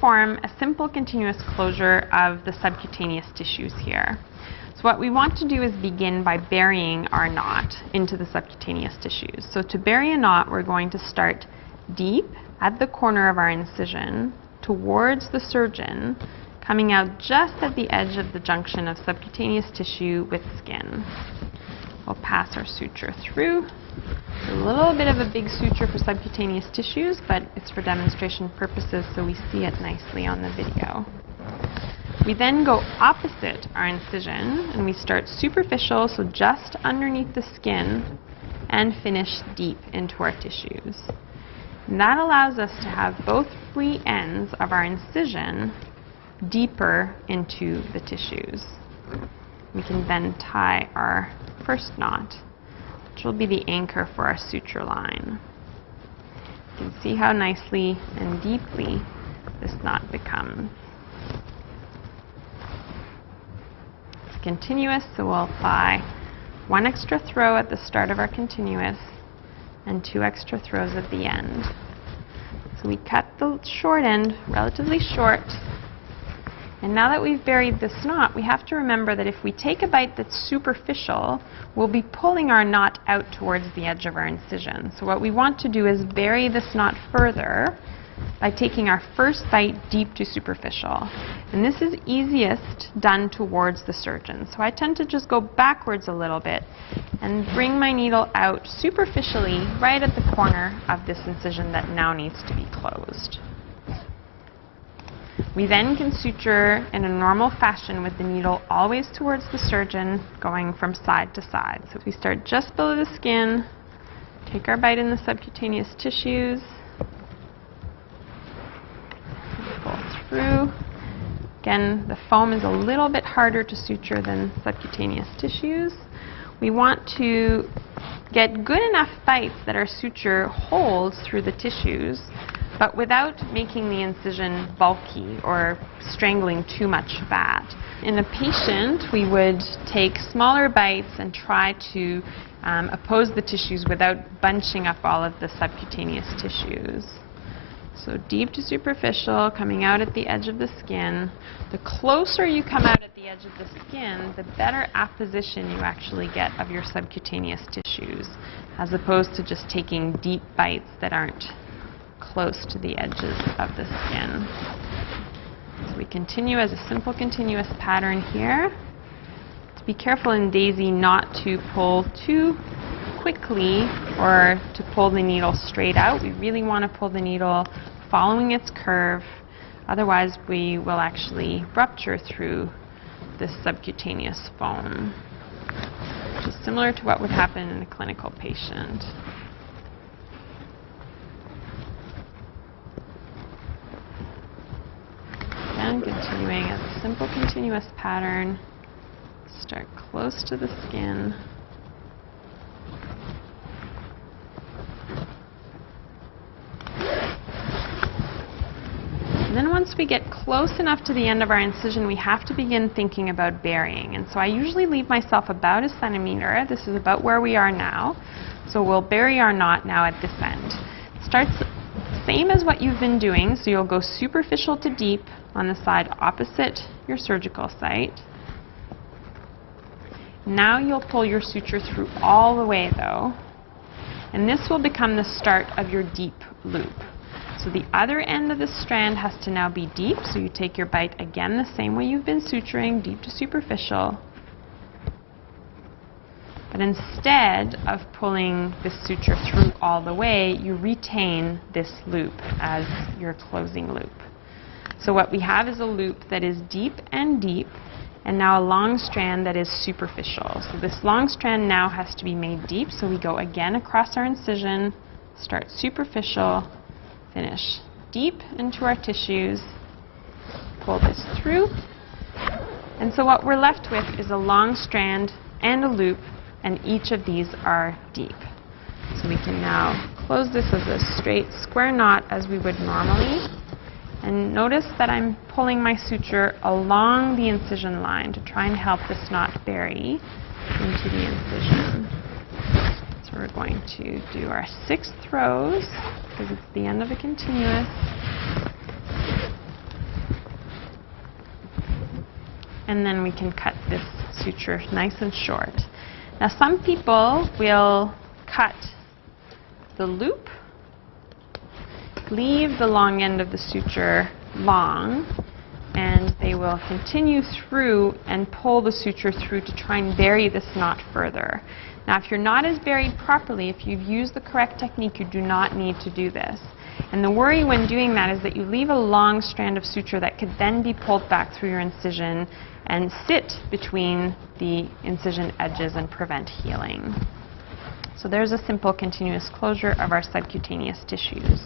form a simple continuous closure of the subcutaneous tissues here. So what we want to do is begin by burying our knot into the subcutaneous tissues. So to bury a knot, we're going to start deep at the corner of our incision towards the surgeon, coming out just at the edge of the junction of subcutaneous tissue with skin. We'll pass our suture through. A little bit of a big suture for subcutaneous tissues, but it's for demonstration purposes so we see it nicely on the video. We then go opposite our incision and we start superficial, so just underneath the skin, and finish deep into our tissues. And that allows us to have both free ends of our incision deeper into the tissues. We can then tie our first knot, which will be the anchor for our suture line. You can see how nicely and deeply this knot becomes. It's continuous, so we'll apply 1 extra throw at the start of our continuous and 2 extra throws at the end. So we cut the short end relatively short. And now that we've buried this knot, we have to remember that if we take a bite that's superficial, we'll be pulling our knot out towards the edge of our incision. So what we want to do is bury this knot further by taking our first bite deep to superficial. And this is easiest done towards the surgeon. So I tend to just go backwards a little bit and bring my needle out superficially right at the corner of this incision that now needs to be closed. We then can suture in a normal fashion with the needle always towards the surgeon, going from side to side. So we start just below the skin, take our bite in the subcutaneous tissues, pull through. Again, the foam is a little bit harder to suture than subcutaneous tissues. We want to get good enough bites that our suture holds through the tissues, but without making the incision bulky or strangling too much fat. In a patient, we would take smaller bites and try to oppose the tissues without bunching up all of the subcutaneous tissues. So deep to superficial, coming out at the edge of the skin. The closer you come out at the edge of the skin, the better apposition you actually get of your subcutaneous tissues, as opposed to just taking deep bites that aren't close to the edges of the skin. So we continue as a simple continuous pattern here. To be careful in Daisy not to pull too quickly or to pull the needle straight out. We really want to pull the needle following its curve, otherwise we will actually rupture through this subcutaneous foam, which is similar to what would happen in a clinical patient. Again, continuing as a simple continuous pattern. Start close to the skin. And then once we get close enough to the end of our incision, we have to begin thinking about burying. And so I usually leave myself about 1 centimeter. This is about where we are now. So we'll bury our knot now at this end. It starts same as what you've been doing. So you'll go superficial to deep on the side opposite your surgical site. Now you'll pull your suture through all the way though. And this will become the start of your deep loop. So the other end of the strand has to now be deep, so you take your bite again the same way you've been suturing, deep to superficial. But instead of pulling this suture through all the way, you retain this loop as your closing loop. So what we have is a loop that is deep, and now a long strand that is superficial. So this long strand now has to be made deep, so we go again across our incision, start superficial, finish deep into our tissues, pull this through, and so what we're left with is a long strand and a loop, and each of these are deep. So we can now close this as a straight square knot as we would normally, and notice that I'm pulling my suture along the incision line to try and help this knot bury into the incision. So we're going to do our 6 throws, because it's the end of a continuous. and then we can cut this suture nice and short. Now some people will cut the loop, leave the long end of the suture long, and they will continue through and pull the suture through to try and bury this knot further. Now if your knot is buried properly, if you've used the correct technique, you do not need to do this. And the worry when doing that is that you leave a long strand of suture that could then be pulled back through your incision and sit between the incision edges and prevent healing. So there's a simple continuous closure of our subcutaneous tissues.